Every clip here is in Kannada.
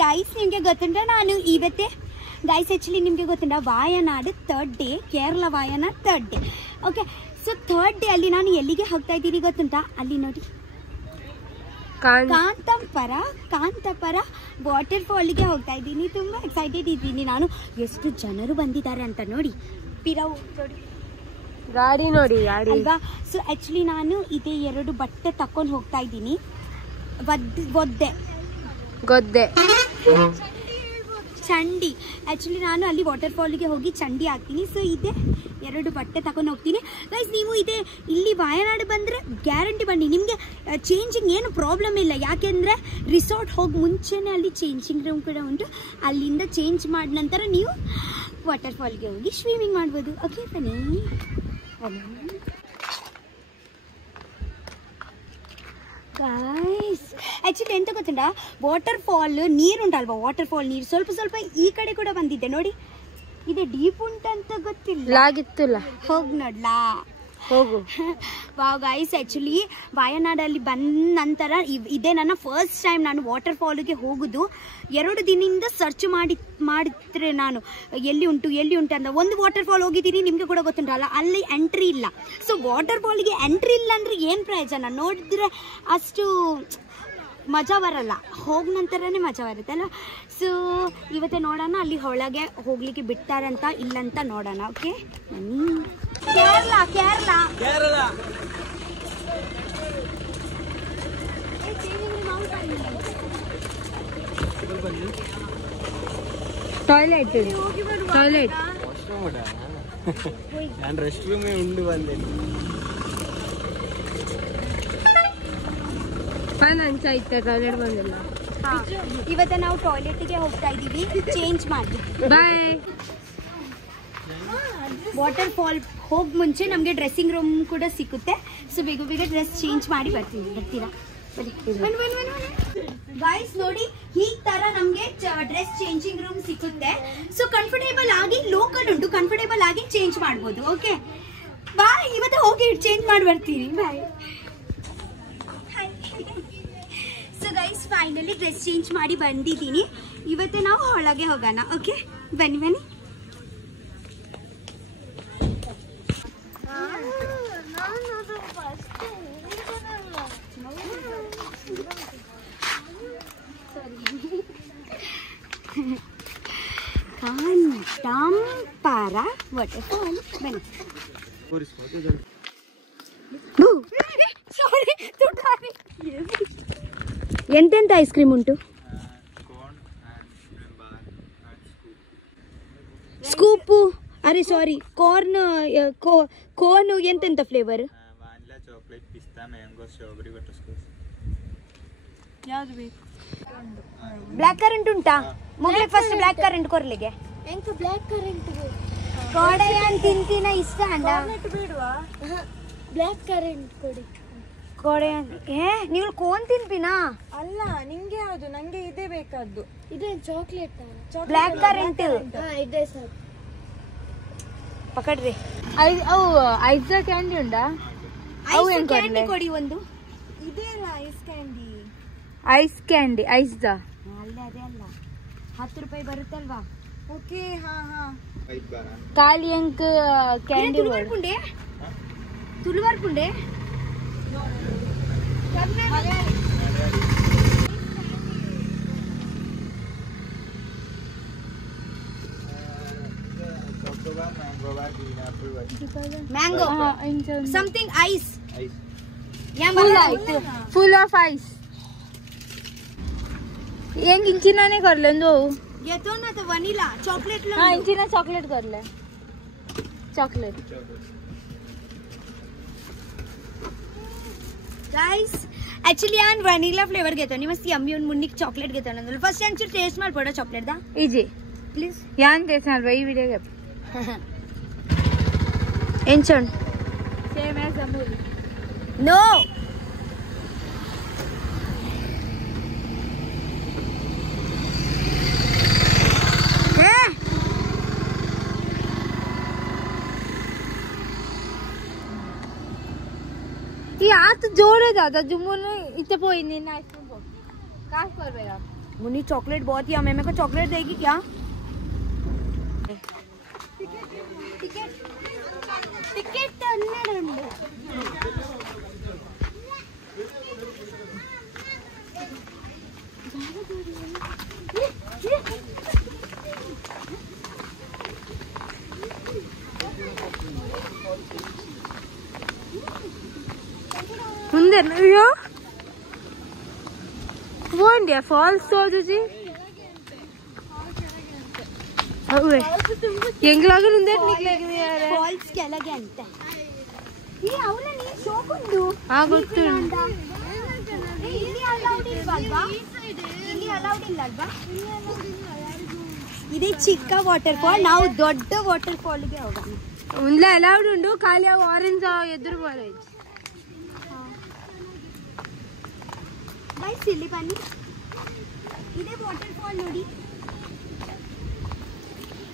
ಗೈಸ್ ನಿಮಗೆ ಗೊತ್ತುಂಟ ನಾನು ಇವತ್ತೇ ಗೈಸ್ ಆ್ಯಕ್ಚುಲಿ ನಿಮಗೆ ಗೊತ್ತುಂಟ ವಾಯನಾಡು 3rd day, Kerala Wayanad 3rd day. Okay, so 3rd day ಅಲ್ಲಿ ನಾನು ಎಲ್ಲಿಗೆ ಹೋಗ್ತಾ ಇದ್ದೀನಿ ಗೊತ್ತುಂಟ? ಅಲ್ಲಿ ನೋಡಿ ಕಾಂತಪರ ವಾಟರ್ ಫಾಲ್ಗೆ ಹೋಗ್ತಾ ಇದ್ದೀನಿ. ತುಂಬ ಎಕ್ಸೈಟೆಡ್ ಇದ್ದೀನಿ ನಾನು. ಎಷ್ಟು ಜನರು ಬಂದಿದ್ದಾರೆ ಅಂತ ನೋಡಿ. ಪಿರವ್ ನೋಡಿ, ಗಾಡಿ ನೋಡಿ ಅಲ್ವಾ. ಸೊ ಆ್ಯಕ್ಚುಲಿ ನಾನು ಇದೇ 2 ಬಟ್ಟೆ ತಕೊಂಡು ಹೋಗ್ತಾ ಇದ್ದೀನಿ. ಗೊದ್ದೆ ಚಂಡಿ. ಆ್ಯಕ್ಚುಲಿ ನಾನು ಅಲ್ಲಿ ವಾಟರ್ ಫಾಲ್ಗೆ ಹೋಗಿ ಚಂಡಿ ಹಾಕ್ತೀನಿ. ಸೊ ಇದೇ 2 ಬಟ್ಟೆ ತಗೊಂಡು ಹೋಗ್ತೀನಿ. ಗೈಸ್ ನೀವು ಇಲ್ಲಿ ವಾಯನಾಡು ಬಂದರೆ ಗ್ಯಾರಂಟಿ ಬನ್ನಿ, ನಿಮಗೆ ಚೇಂಜಿಂಗ್ ಏನು ಪ್ರಾಬ್ಲಮ್ ಇಲ್ಲ. ಯಾಕೆಂದರೆ ರಿಸಾರ್ಟ್ ಹೋಗಿ ಮುಂಚೆನೇ ಅಲ್ಲಿ ಚೇಂಜಿಂಗ್ ರೂಮ್ ಕೂಡ ಉಂಟು. ಅಲ್ಲಿಂದ ಚೇಂಜ್ ಮಾಡಿದ ನಂತರ ನೀವು ವಾಟರ್ ಫಾಲ್ಗೆ ಹೋಗಿ ಸ್ವಿಮ್ಮಿಂಗ್ ಮಾಡ್ಬೋದು. ಓಕೆ ಬನ್ನಿ. ಗೈಸ್ ಆ್ಯಕ್ಚುಲಿ ಎಂತ ಗೊತ್ತುಂಟ, ವಾಟರ್ ಫಾಲ್ ನೀರುಂಟಲ್ವಾ, ವಾಟರ್ ಫಾಲ್ ನೀರು ಸ್ವಲ್ಪ ಈ ಕಡೆ ಕೂಡ ಬಂದಿದೆ ನೋಡಿ. ಇದು ಡೀಪ್ ಉಂಟಂತ ಗೊತ್ತಿಲ್ಲ, ಹೋಗಿ ನೋಡ್ಲಾ, ಹೋಗು. ವಾವ್ ಗೈಸ್, ಆ್ಯಕ್ಚುಲಿ ವಾಯನಾಡಲ್ಲಿ ಬಂದ ನಂತರ ಇದೇ ನನ್ನ ಫಸ್ಟ್ ಟೈಮ್ ನಾನು ವಾಟರ್ ಫಾಲ್ಗೆ ಹೋಗೋದು. 2 ದಿನದಿಂದ ಸರ್ಚ್ ಮಾಡಿದ್ರೆ ನಾನು ಎಲ್ಲಿ ಉಂಟು ಅಂತ. ಒಂದು ವಾಟರ್ ಫಾಲ್ ಹೋಗಿದ್ದೀನಿ, ನಿಮಗೆ ಕೂಡ ಗೊತ್ತುಂಟಲ್ಲ, ಅಲ್ಲಿ ಎಂಟ್ರಿ ಇಲ್ಲ. ಸೊ ವಾಟರ್ ಫಾಲ್ಗೆ ಎಂಟ್ರಿ ಇಲ್ಲ ಅಂದರೆ ಏನು ಪ್ರಯೋಜನ? ನೋಡಿದ್ರೆ ಅಷ್ಟು ಮಜಾ ಬರಲ್ಲ, ಹೋಗ ನಂತರನೇ ಮಜಾ ಬರುತ್ತಲ್ಲ. ಸೊ ಇವತ್ತೇ ನೋಡೋಣ ಅಲ್ಲಿ ಒಳಗೆ ಹೋಗ್ಲಿಕ್ಕೆ ಬಿಡ್ತಾರಂತ ಇಲ್ಲಂತ ನೋಡೋಣ. ಓಕೆ ಕೇರಳ ಟಾಯ್ಲೆಟ್ ನಾನು ರೆಸ್ಟ್ ರೂಮ್ ಉಂಡು ಬಂದೆ. ಟಾಯ್ಲೆಟ್ ಬಂದಿಲ್ಲ. ಇವತ್ತು ನಾವು ಟಾಯ್ಲೆಟ್ಗೆ ಹೋಗ್ತಾ ಇದ್ದೀವಿ, ಚೇಂಜ್ ಮಾಡಿ. ಬಾಯ್. ವಾಟರ್ ಫಾಲ್ ಹೋಗಿ ಮುಂಚೆ ನಮಗೆ ಡ್ರೆಸ್ಸಿಂಗ್ ರೂಮ್ ಕೂಡ ಸಿಗುತ್ತೆ. ಸೊ ಬೇಗ ಡ್ರೆಸ್ ಚೇಂಜ್ ಮಾಡಿ ಬರ್ತೀರಾ? ಗೈಸ್ ನೋಡಿ, ಈ ತರ ನಮ್ಗೆ ಡ್ರೆಸ್ ಚೇಂಜಿಂಗ್ ರೂಮ್ ಸಿಗುತ್ತೆ. ಸೊ ಕಂಫರ್ಟೇಬಲ್ ಆಗಿ ಲೋಕಲ್ ಉಂಟು, ಕಂಫರ್ಟೇಬಲ್ ಆಗಿ ಚೇಂಜ್ ಮಾಡ್ಬೋದು. ಓಕೆ ಬಾಯ್, ಇವತ್ತು ಹೋಗಿ ಚೇಂಜ್ ಮಾಡಿ ಬರ್ತೀನಿ. Bye. So guys finally dress change ಮಾಡಿ ಬಂದಿದ್ದೀನಿ. ಇವತ್ತು ನಾವು ಒಳಗೆ ಹೋಗೋಣ. ಓಕೆ ಬನ್ನಿ. ಕಾಂತಪರ ವಾಟರ್ ಫಾಲ್ ಬನ್ನಿ. ಎಂತೆಂತ ಐಸ್ ಕ್ರೀಮ್ ಉಂಟು? ಸ್ಕೂಪು, ಅರೆ ಸಾರಿ, ಕೋನ್ ಎಂತೆಂತ ಫ್ಲೇವರ್? ಚಾಕ್ಲೇಟ್, ಪಿಸ್ತಾ, ಮ್ಯಾಂಗೋ, ಸ್ಟ್ರಾಬೆರಿ, ಬಟರ್ಸ್ಕಾಚ್. ಯಾವುದು ಬೇಕು? ಬ್ಲ್ಯಾಕ್ ಕರೆಂಟ್ ಉಂಟಾ? ಮುಗಿಲಿಕ್ಕೆ ಫಸ್ಟ್ ಬ್ಲ್ಯಾಕ್ ಕರೆಂಟ್ ಕೊರ್ಲಿಗೆ. ಎಂತ ಬ್ಲ್ಯಾಕ್ ಕರೆಂಟ್ ಕೋಡೆಯಾನ್ ತಿಂತಿನ ಇಷ್ಟ ಅಂಡ ಬಿಡುವ. ಬ್ಲ್ಯಾಕ್ ಕರೆಂಟ್ ಕೊಡಿ. ಕೋಡೆಯಾನ್ ನೀವು ಕೋನ್ ತಿನ್ಪಿನಾ? ಅಲ್ಲ, ನಿಂಗೆ ಯಾವುದು? ನಂಗೆ ಇದೇ ಬೇಕಾದ್ದು. ಇದೇ ಚಾಕ್ಲೇಟ್. ಬ್ಲ್ಯಾಕ್ ಕರೆಂಟ್ ಇದೆ ಸರ್. ಪಕಡ್ರಿ. ಐಸ್ ಕ್ಯಾಂಡಿ ಉಂಟಾ? ಕ್ಯಾಂಡಿ ಕೊಡಿ ಒಂದು. ಇದೇ ಅಲ್ಲ ಐಸ್ ಕ್ಯಾಂಡಿ. ಐಸ್ ಕ್ಯಾಂಡಿ ಐಸ್ದ ಅದೇ ಅಲ್ಲ, 10 ರೂಪಾಯಿ ಬರುತ್ತಲ್ವಾ? ಓಕೆ. ಹಾ ಖಾಲಿ ಅಂಕ್ ಕ್ಯಾಂಡಿ ತುಳುವರ್ಪುಂಡೆ mango something ice. full of ice. ಹೆಂಗ್ ಇಂಚಿನಾನೇ करले दो ये तो ना तो वनीला चॉकलेट लो. हां इंचिना चॉकलेट कर ले. चॉकलेट गाइस एक्चुअली यान वनीला फ्लेवर घेतो नी मस्त यम्मी उन मुन्निक चॉकलेट घेतो नंदल फर्स्ट यांची टेस्ट मार पडा चॉकलेट दा इजी प्लीज यान टेस्ट मार बई वीडियो गे एंचन सेम एज अमूल नो ये हाथ जोड़े दादा जुम्मू ने इतने पोई नहीं ना आइसक्रीम को काश कर बेगा मुन्नी चॉकलेट बहुत ही मेरे को चॉकलेट देगी क्या? टिकट ಮುಂದೆ ಅಯ್ಯೋ ಹೋಂಡ್ಯಾ ಫಾಲ್ಸ್ ತೋಜುಜಿ ಅವೇ ಎಂಗ್ಲಾಗ ಮುಂದೆ ನಿಕ್ಲಾಗಿದೆ ಯಾರೆ ಫಾಲ್ಸ್ ಕೆಳಗೆ ಅಂತ ಈ ಅವನ ನೀ ಶೋಕುಂಡು ಗೊತ್ತು ಇಲ್ಲಿ ಅಲೌಡ್ ಇಲ್ವಾ ಇಲ್ಲಿ ಅಲೌಡ್ ಇಲ್ಲ ಅಲ್ವಾ ಇದೇ ಚಿಕ್ಕ ವಾಟರ್ ಫಾಲ್ ನಾವು ದೊಡ್ಡ ವಾಟರ್ ಫಾಲ್ ಗೆ ಹೋಗೋಣ ಉಂಡ್ಲ ಅಲೌಡ್ ಉಂಡು ಖಾಲಿ ಆರೆಂಜ್ ಎದುರು ಬರೋದು ಗೈಸ್ ಇಲ್ಲಿ ಬನ್ನಿ ಇದೇ ವಾಟರ್ ಫಾಲ್ ನೋಡಿ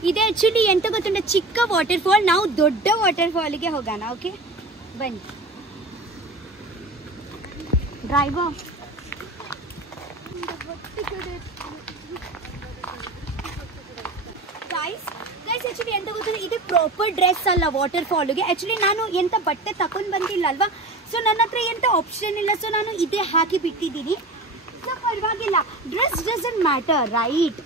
ಇದೆ ಆಕ್ಚುಲಿ ಎಂತ ಗೊತ್ತುಂಟ ಚಿಕ್ಕ ವಾಟರ್ ಫಾಲ್ ನಾವು ದೊಡ್ಡ ವಾಟರ್ ಫಾಲ್ ಗೆ ಹೋಗೋಣ ಓಕೆ ಬನ್ನಿ ಡ್ರೈವರ್ ಗೈಸ್ ಆಕ್ಚುಲಿ ಎಂತ ಗೊತ್ತಿಲ್ಲ ಇದು ಪ್ರಾಪರ್ ಡ್ರೆಸ್ ಅಲ್ಲ ವಾಟರ್ ಫಾಲ್ಗೆ ಆಕ್ಚುಲಿ ನಾನು ಎಂತ ಬಟ್ಟೆ ತಕೊಂಡ್ ಬಂದಿಲ್ಲ ಅಲ್ವಾ ಸೊ ನನ್ನ ಹತ್ರ ಎಂತ ಆಪ್ಷನ್ ಇಲ್ಲ ಸೊ ನಾನು ಇದೇ ಹಾಕಿ ಬಿಟ್ಟಿದ್ದೀನಿ ಸೊ ಪರವಾಗಿಲ್ಲ ಡ್ರೆಸ್ ಡಸಂಟ್ ಮ್ಯಾಟರ್ ರೈಟ್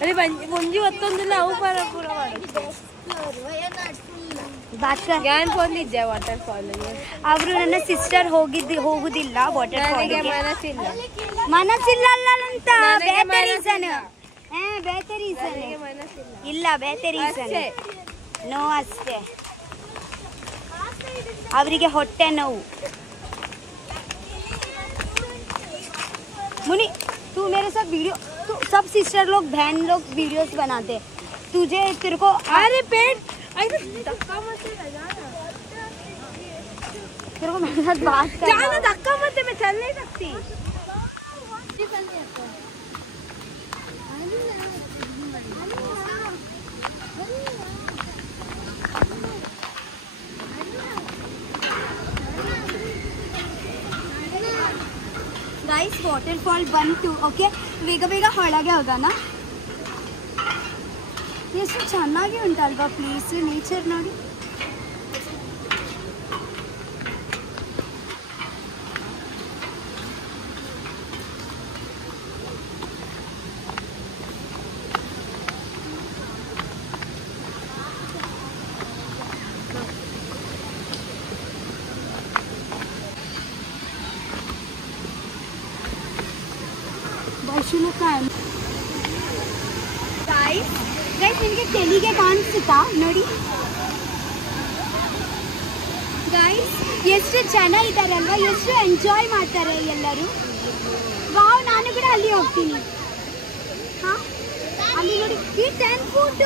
ಅರೆ ಮುಂಜಿ ಹೊತ್ತೊಂದಿಲ್ಲ ಅವು ಪೂರ ನಾನು ಬಂದಿದ್ದೆ ವಾಟರ್ ಫಾಲ್ ಅವರು ನನ್ನ ಸಿಸ್ಟರ್ ಹೋಗುದಿಲ್ಲ ವಾಟರ್ ಫಾಲ್ ಮನಸ್ಸಿಲ್ಲ ಮನಸ್ಸಿಲ್ಲ ಅಂತ ಬೇರೆ ರೀಸನ್ ಬೇರೆ ರೀಸನ್ ಇಲ್ಲ ಬೇರೆ ರೀಸನ್ ನೋ ಅಷ್ಟೇ ಅವರಿಗೆ ಹೊಟ್ಟೆ ನೋವು मुनी तू मेरे साथ वीडियो तू सब सिस्टर लोग बहन लोग वीडियोस बनाते तुझे तेरे को अरे पेट तेरे को मेरे साथ बात जाना धक्का मत दे मैं चल नहीं सकती गाइस वाटरफॉल ಬಂತು ಓಕೆ ಬೇಗ ಬೇಗ ಹೊಳಗೆ ಹೋಗೋಣ ಎಷ್ಟು ಚೆನ್ನಾಗಿ ಉಂಟಲ್ವಾ ಪ್ಲೇಸ್ ನೇಚರ್ ನೋಡಿ गाइस ನಿಮಗೆ ತೆಲಿಗೆ ಕಾಣಿಸುತ್ತಾ ನೋಡಿ गाइस ಎಷ್ಟು ಜನ ಇದ್ದಾರೆ ಅಲ್ವಾ ಎಷ್ಟು ಎಂಜಾಯ್ ಮಾಡ್ತಾರೆ ಎಲ್ಲರೂ ವಾವ್ ನಾನು ಕೂಡ ಅಲ್ಲಿ ಹೋಗ್ತೀನಿ ಹಾ ಅಲ್ಲಿ ನೋಡಿ ಈ 10 ಫೀಟ್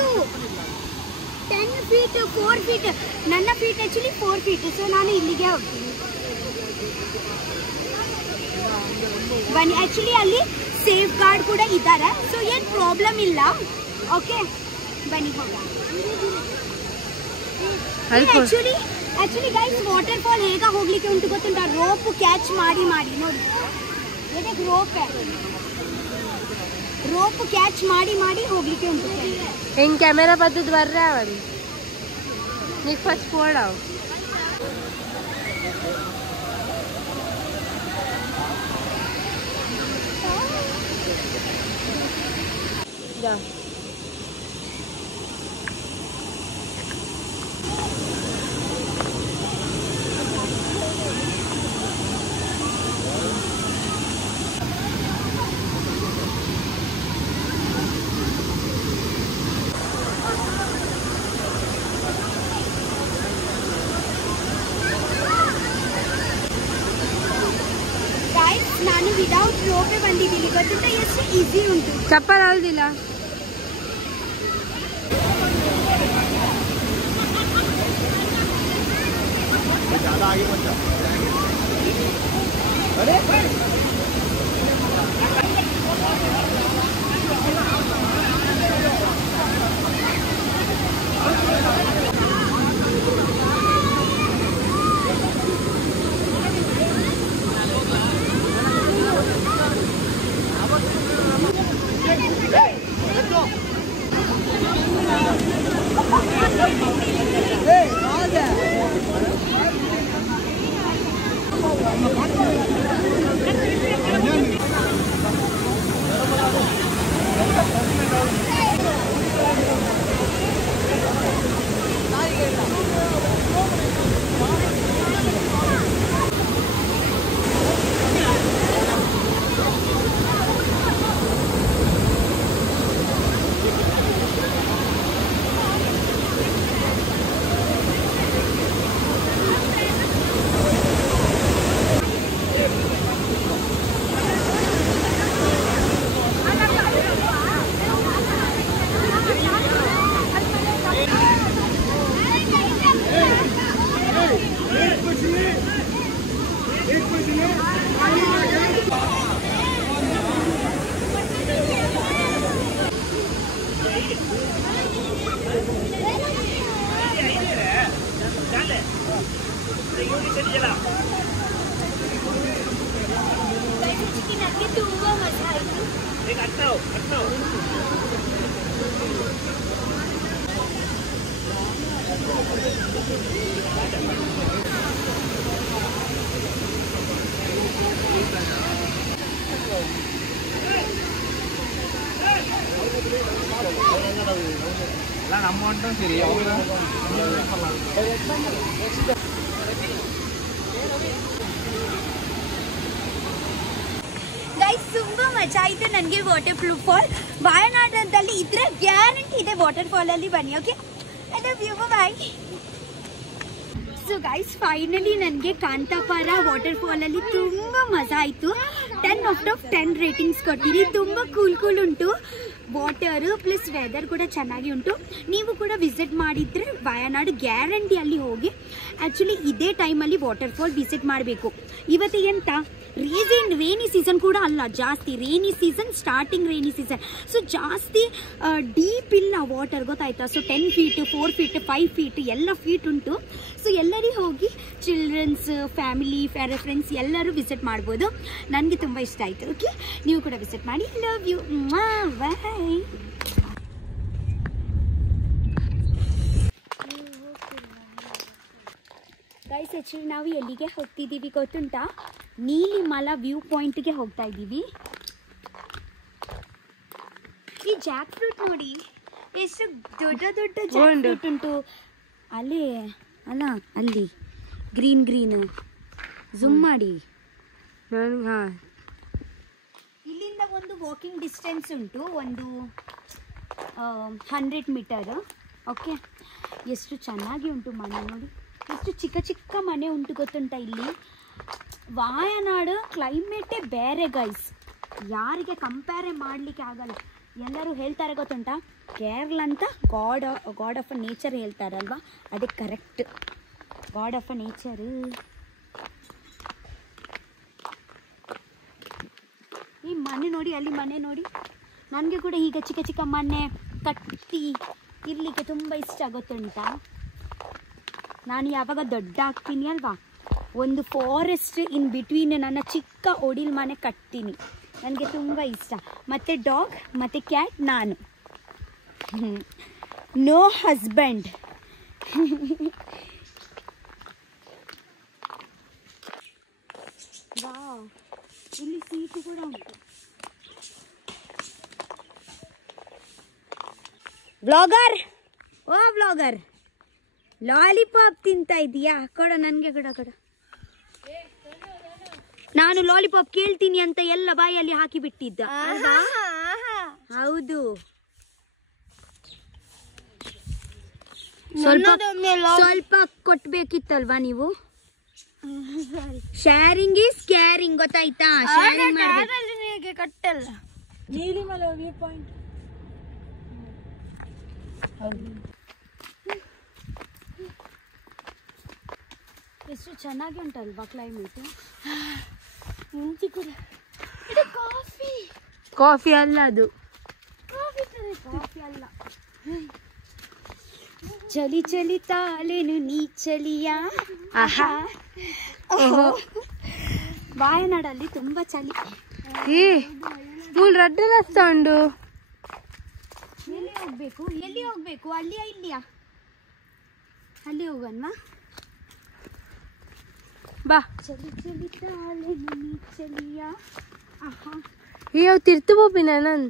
10 ಫೀಟ್ 4 ಫೀಟ್ ನನ್ನ ಫೀಟ್ ಆಕ್ಚುಲಿ 4 ಫೀಟ್ ಸೊ ನಾನು ಇಲ್ಲಿಗೆ ಹೋಗ್ತೀನಿ ಬನ್ನಿ ಆಕ್ಚುಲಿ ಅಲ್ಲಿ ಸೇಫ್ ಗಾರ್ಡ್ ಕೂಡ ಇದ್ದಾರೆ ಸೊ ಏನು ಪ್ರಾಬ್ಲಮ್ ಇಲ್ಲ ಓಕೆ ಬನ್ನಿ ಹೋಗೋಣ ಆಕ್ಚುಲಿ ಗೈಸ್ ವಾಟರ್ ಫಾಲ್ ಹೇಗೆ ಹೋಗ್ಲಿಕ್ಕೆ ಉಂಟು ಗೊತ್ತುಂಟ ರೋಪ್ ಕ್ಯಾಚ್ ಮಾಡಿ ನೋಡಿ ಇದಕ್ಕೆ ರೋಪ್ ಕ್ಯಾಚ್ ಮಾಡಿ ಹೋಗ್ಲಿಕ್ಕೆ ಉಂಟು ಹೆಂಗ್ ಕ್ಯಾಮೆರಾ ಬದ್ದದ್ ಬರ್ರೆ ಅವನು ನೀ ಫಸ್ಟ್ ಫೋಡಾವ್ ನಾನು ವಿದೌಟ್ ರೋಪೇ ಬಂದಿದ್ದೀನಿ ಗೊತ್ತುಂಟ ಎಷ್ಟು ಈಸಿ ಉಂಟು ಚಪ್ಪಲ್ ಆಗುದಿಲ್ಲ ಗೈಸ್ ತುಂಬಾ ಮಜಾ ಆಯ್ತು ನನಗೆ ವಾಟರ್ ಪ್ರೂಫ್ ಫಾಲ್. ವಾಯನಾಡದಲ್ಲಿ ಇದ್ರೆ ಗ್ಯಾರಂಟಿ ಇದೆ ವಾಟರ್ ಫಾಲ್ ಅಲ್ಲಿ ಬನ್ನಿ. ಓಕೆ, ಬಾಯ್. ಸೊ ಗೈಸ್ ಫೈನಲಿ ನನಗೆ ಕಾಂತಾಪಾರ ವಾಟರ್ ಫಾಲ್ ಅಲ್ಲಿ ತುಂಬಾ ಮಜಾ ಆಯ್ತು. 10/10 ರೇಟಿಂಗ್ಸ್ ಕೊಡ್ತೀನಿ. ತುಂಬಾ ಕೂಲ್ ಉಂಟು ವಾಟರ್, ಪ್ಲಸ್ ವೆದರ್ ಕೂಡ ಚೆನ್ನಾಗಿ ಉಂಟು. ನೀವು ಕೂಡ ವಿಸಿಟ್ ಮಾಡಿದ್ರೆ ವಯನಾಡು ಗ್ಯಾರಂಟಿ ಅಲ್ಲಿ ಹೋಗಿ. ಆಕ್ಚುಲಿ ಇದೇ ಟೈಮಲ್ಲಿ ವಾಟರ್ ಫಾಲ್ ವಿಸಿಟ್ ಮಾಡಬೇಕು. ಇವತ್ತು ಎಂತ ರೇನಿ ಸೀಸನ್ ಕೂಡ ಅಲ್ಲ, ಜಾಸ್ತಿ rainy season, starting rainy season. So ಜಾಸ್ತಿ ಡೀಪ್ ಇಲ್ಲ ವಾಟರ್, ಗೊತ್ತಾಯ್ತಾ? ಸೊ 10 feet, 4 feet, 5 feet ಎಲ್ಲ ಫೀಟ್ ಉಂಟು. ಸೊ ಎಲ್ಲರಿಗೂ ಹೋಗಿ ಚಿಲ್ಡ್ರನ್ಸ್, ಫ್ಯಾಮಿಲಿ, ಫ್ರೆಂಡ್ಸ್ ಎಲ್ಲರೂ ವಿಸಿಟ್ ಮಾಡ್ಬೋದು. ನನಗೆ ತುಂಬ ಇಷ್ಟ ಆಯಿತು. ಓಕೆ, ನೀವು ಕೂಡ ವಿಸಿಟ್ ಮಾಡಿ. Love you, bye. Guys actually ನಾವು ಎಲ್ಲಿಗೆ ಹೋಗ್ತಿದ್ದೀವಿ ಗೊತ್ತುಂಟಾ? ನೀಲಿಮಲ ವ್ಯೂ ಪಾಯಿಂಟ್ಗೆ ಹೋಗ್ತಾ ಇದ್ದೀವಿ. ಈ ಜಾಕ್ ಫ್ರೂಟ್ ನೋಡಿ ಎಷ್ಟು ದೊಡ್ಡ ದೊಡ್ಡ ಜಾಕ್ ಫ್ರೂಟ್ ಉಂಟು. ಅಲ್ಲಿ ಅಲ್ಲ, ಅಲ್ಲಿ ಗ್ರೀನ್ ಝೂಮ್ ಮಾಡಿ. ಇಲ್ಲಿಂದ ಒಂದು ವಾಕಿಂಗ್ ಡಿಸ್ಟೆನ್ಸ್ ಉಂಟು, ಒಂದು 100 ಮೀಟರ್. ಓಕೆ, ಎಷ್ಟು ಚೆನ್ನಾಗಿ ಉಂಟು ಮನೆ ನೋಡಿ, ಎಷ್ಟು ಚಿಕ್ಕ ಚಿಕ್ಕ ಮನೆ ಉಂಟು ಗೊತ್ತುಂಟ ಇಲ್ಲಿ. ವಾಯನಾಡು ಕ್ಲೈಮೇಟೇ ಬೇರೆ ಗೈಸ್, ಯಾರಿಗೆ ಕಂಪೇರೆ ಮಾಡಲಿಕ್ಕೆ ಆಗಲ್ಲ. ಎಲ್ಲರೂ ಹೇಳ್ತಾರೆ ಗೊತ್ತುಂಟ, ಕೇರಳ ಅಂತ ಗಾಡ್ ಆಫ್ ಅ ನೇಚರ್ ಹೇಳ್ತಾರಲ್ವಾ, ಅದೇ correct, god of a nature. ಈ ಮನೆ ನೋಡಿ, ಅಲ್ಲಿ ಮನೆ ನೋಡಿ. ನನಗೆ ಕೂಡ ಈಗ ಚಿಕ್ಕ ಚಿಕ್ಕ ಮನೆ ಕಟ್ಟಿ ಇರಲಿಕ್ಕೆ ತುಂಬ ಇಷ್ಟ ಗೊತ್ತುಂಟ. ನಾನು ಯಾವಾಗ ದೊಡ್ಡ ಆಗ್ತೀನಿ ಅಲ್ವಾ, ಒಂದು ಫಾರೆಸ್ಟ್ ಇನ್ ಬಿಟ್ವೀನ್ ನನ್ನ ಚಿಕ್ಕ ಒಡಿಲ್ ಮನೆ ಕಟ್ತೀನಿ. ನನಗೆ ತುಂಬ ಇಷ್ಟ. ಮತ್ತು ಡಾಗ್ ಮತ್ತು ಕ್ಯಾಟ್ ನಾನು. No husband. ವಾವ್, ಇಲ್ಲಿ ಸೀಟು ಕೂಡ ಉಂಟು. ವ್ಲಾಗರ್, ಓ ವ್ಲಾಗರ್, ಲಾಲಿಪಾಪ್ ತಿಂತ ಇದೀಯಾ? ಕೊಡ, ನನಗೆ ಕೊಡ. ನಾನು ಲಾಲಿಪಾಪ್ ಕೇಳ್ತೀನಿ ಅಂತ ಎಲ್ಲ ಬಾಯಲ್ಲಿ ಹಾಕಿ ಬಿಟ್ಟಿದ್ದ. ಹೌದು, ಸ್ವಲ್ಪ ಕೊಟ್ಬೇಕಿತ್ತಲ್ವಾ ನೀವು? ಶೇರಿಂಗ್ ಈಸ್ ಕೇರಿಂಗ್, ಗೊತ್ತಾಯ್ತಾ? ಕಟ್ಟಲ್ಲ. ನೀಲಿಮಲ ವ್ಯೂ ಪಾಯಿಂಟ್ ಎಷ್ಟು ಚೆನ್ನಾಗಿ ಉಂಟಲ್ವಾ ಕ್ಲೈಮೇಟ್. ಮುಂಚೆ ಕೂಡ ಇದು ಕಾಫಿ ಅಲ್ಲ, ಅದು ಕಾಫಿ ಅಲ್ಲ. ಚಲಿ ತಾಲೇನು ನೀ ಚಲಿಯ. ಆಹಾ, ವಾಯನಾಡಲ್ಲಿ ತುಂಬಾ ಚಳಿ. ರಡ್ಡ ರಸ್ತೆ ಉಂಡು. ಎಲ್ಲಿ ಹೋಗ್ಬೇಕು? ಅಲ್ಲಿಯಾ ಇಲ್ಲಿಯಾ? ಅಲ್ಲಿ ಹೋಗೋಣ ಬಾ. ಚಲಿ ಚಲಿ ತಾಳೆ ಮನಿ ಚಲಿಯ. ಆಹಾ ಅಯ್ಯೋ ತಿರ್ತು ಬೋಪಿನ ನಾನು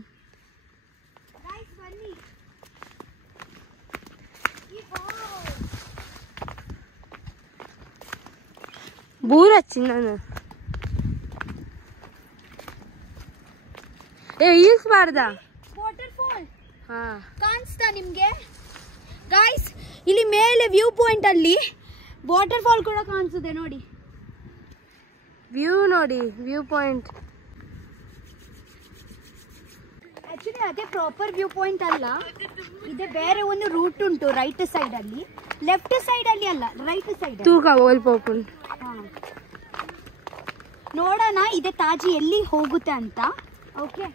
ಗೈಸ್ ಬನ್ನಿ. ಬೋರ್ ಹಚ್ಚಿ ನಾನು ಈಸ್ಬಾರ್ದ. ವಾಟರ್ ಫಾಲ್ ಹಾ ಕಾಣಿಸ್ತಾ ನಿಮ್ಗೆ ಗೈಸ್? ಇಲ್ಲಿ ಮೇಲೆ ವ್ಯೂ ಪಾಯಿಂಟ್ ಅಲ್ಲಿ ವಾಟರ್ ಫಾಲ್ ಕೂಡ ಕಾಣಿಸುತ್ತೆ ನೋಡಿ. ವ್ಯೂ ನೋಡಿ, ವ್ಯೂ ಪಾಯಿಂಟ್. ಆಕ್ಚುಲಿ ಅದೇ ಪ್ರಾಪರ್ ವ್ಯೂ ಪಾಯಿಂಟ್ ಅಲ್ಲ, ಇದೆ ಬೇರೆ ಒಂದು ರೂಟ್ ಉಂಟು ರೈಟ್ ಸೈಡ್ ಅಲ್ಲಿ, ಲೆಫ್ಟ್ ಸೈಡ್ ಅಲ್ಲಿ ಅಲ್ಲ, ರೈಟ್ ಸೈಡ್. ತೂಕ ಓಲ್ಪೋಪುನ್. ನೋಡೋಣ ಇದೆ ತಾಜಿ ಎಲ್ಲಿ ಹೋಗುತ್ತೆ ಅಂತ. ಓಕೆ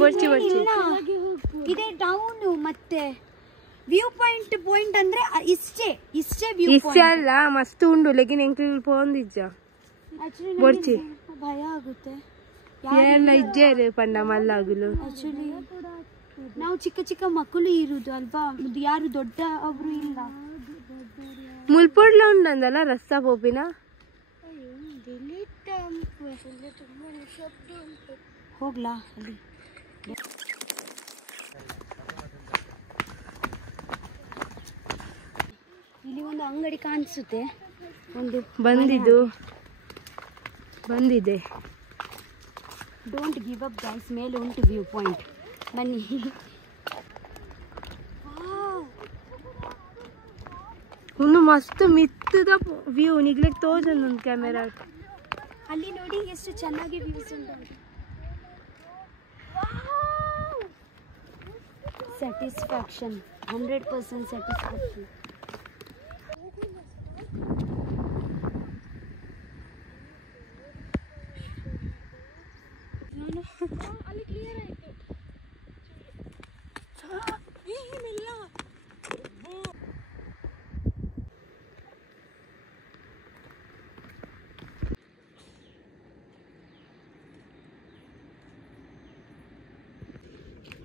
ಬರ್ಚಿ ಬರ್ಚಿ ಇದೆ ಡೌನ್. ಮತ್ತೆ ವ್ಯೂ ಪಾಯಿಂಟ್ ಅಂದ್ರೆ ಇಷ್ಟೇ ವ್ಯೂ ಇಷ್ಟೇ ಪಾಯಿಂಟ್ ಅಲ್ಲ, ಮಸ್ತ್ ಉಂಡು. ಲೆಕಿನ್ ಎಂಕ್ಲು ಪೋಂದಿಜ್ಜ ಬರ್ಚಿ ಭಯ ಆಗುತ್ತೆ. ಏನ ಇಜ್ಜೇರು ಪಂಡ ಮಲ್ಲಾಗುಲು. ಆಕ್ಚುಲಿ ನಾವು ಚಿಕ್ಕ ಚಿಕ್ಕ ಮಕ್ಕಳು ಇರುದು ಅಲ್ವಾ, ಯಾರು ದೊಡ್ಡ ಒಬ್ರು ಇಲ್ಲ. ಮುಲ್ಪೊಡ್ಲ ಉಂಡಂದಲ್ಲ ರಸ್ತಾ ಪೋಪಿನ. ಹೋಗ್ಲಾ ಅಲ್ಲಿ? ಇಲ್ಲಿ ಒಂದು ಅಂಗಡಿ ಕಾಣಿಸುತ್ತೆ, ಒಂದು ಬಂದಿದೆ. Don't give up guys. ಮೇಲೆ ಉಂಟು ವ್ಯೂ ಪಾಯಿಂಟ್, ಬನ್ನಿ. ಒಂದು ಮಸ್ತ್ ಮಿತ್ತದ ವ್ಯೂ ನಿಗ್ಲಿಕ್ಕೆ ತೋಜನ್ ಒಂದು ಕ್ಯಾಮೆರಾ. ಅಲ್ಲಿ ನೋಡಿ ಎಷ್ಟು ಚೆನ್ನಾಗಿ ವ್ಯೂಸ್ ಉಂಟು. Satisfaction 100% satisfaction.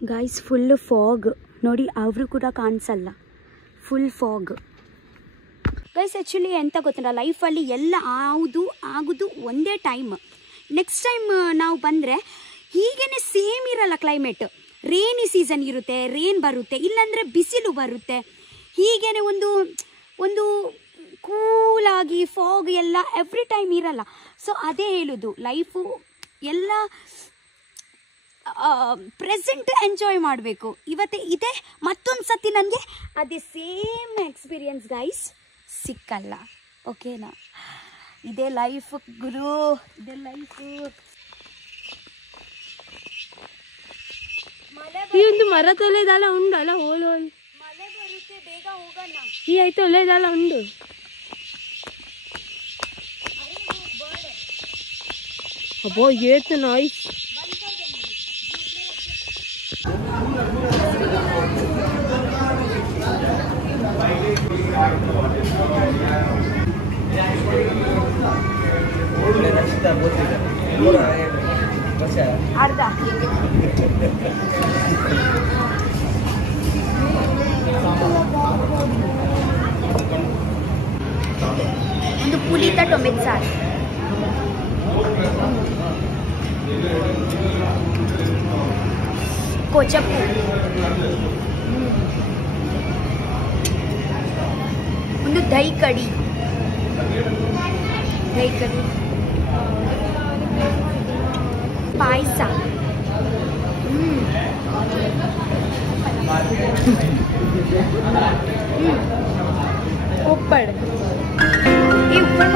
Guys full fog ನೋಡಿ, ಅವರು ಕೂಡ ಕಾಣಿಸಲ್ಲ, ಫುಲ್ ಫಾಗ್ ಗೈಸ್. ಆ್ಯಕ್ಚುಲಿ ಎಂತ ಗೊತ್ತಿಲ್ಲ, ಲೈಫಲ್ಲಿ ಎಲ್ಲ ಆಗೋದು ಒಂದೇ ಟೈಮ್. ನೆಕ್ಸ್ಟ್ ಟೈಮ್ ನಾವು ಬಂದರೆ ಹೀಗೇ ಸೇಮ್ ಇರಲ್ಲ ಕ್ಲೈಮೇಟ್. ರೇನಿ ಸೀಸನ್ ಇರುತ್ತೆ, ರೇನ್ ಬರುತ್ತೆ, ಇಲ್ಲಾಂದರೆ ಬಿಸಿಲು ಬರುತ್ತೆ. ಹೀಗೇ ಒಂದು ಕೂಲಾಗಿ ಫಾಗ್ ಎಲ್ಲ ಎವ್ರಿ ಟೈಮ್ ಇರಲ್ಲ. ಸೊ ಅದೇ ಹೇಳೋದು, ಲೈಫು ಎಲ್ಲ ಪ್ರೆಸೆಂಟ್ ಎಂಜಾಯ್ ಮಾಡಬೇಕು. ಇದೆ ಮತ್ತೊಂದು ಸತಿ ನನಗೆ ಅದೇ ಸೇಮ್ ಎಕ್ಸ್ಪೀರಿಯನ್ಸ್ ಗೈಸ್ ಸಿಕ್ಕಲ್ಲ. ಓಕೆನಾ? ಇದೇ ಲೈಫ್ ಗುರು, ಇದೇ ಲೈಫು. ಈ ಒಂದು ಮರ ತೊಲೆದಲ್ಲ ಉಂಡಲ್ಲ, ಹೋಲ್ ಮಳೆ ಬರುತ್ತೆ, ಬೇಗ ಹೋಗೋಣ. ಈ ಆಯ್ತು ಒಳ್ಳೆದಲ್ಲ ಉಂಡು. ಅಬ್ಬೋ ಏತು ನಾಯ್ಸ್. ಅರ್ಧ ಒಂದು ಪುಳಿತ ಟೊಮೆಟೊ ಸಾರು, ಕೊಚಪ್ಪು, ಒಂದು ದಹಿ ಕಡಿ, ಪಾಯಸ, ಉಪ್ಪಳ. ಈ ಉಪ್ಪಳ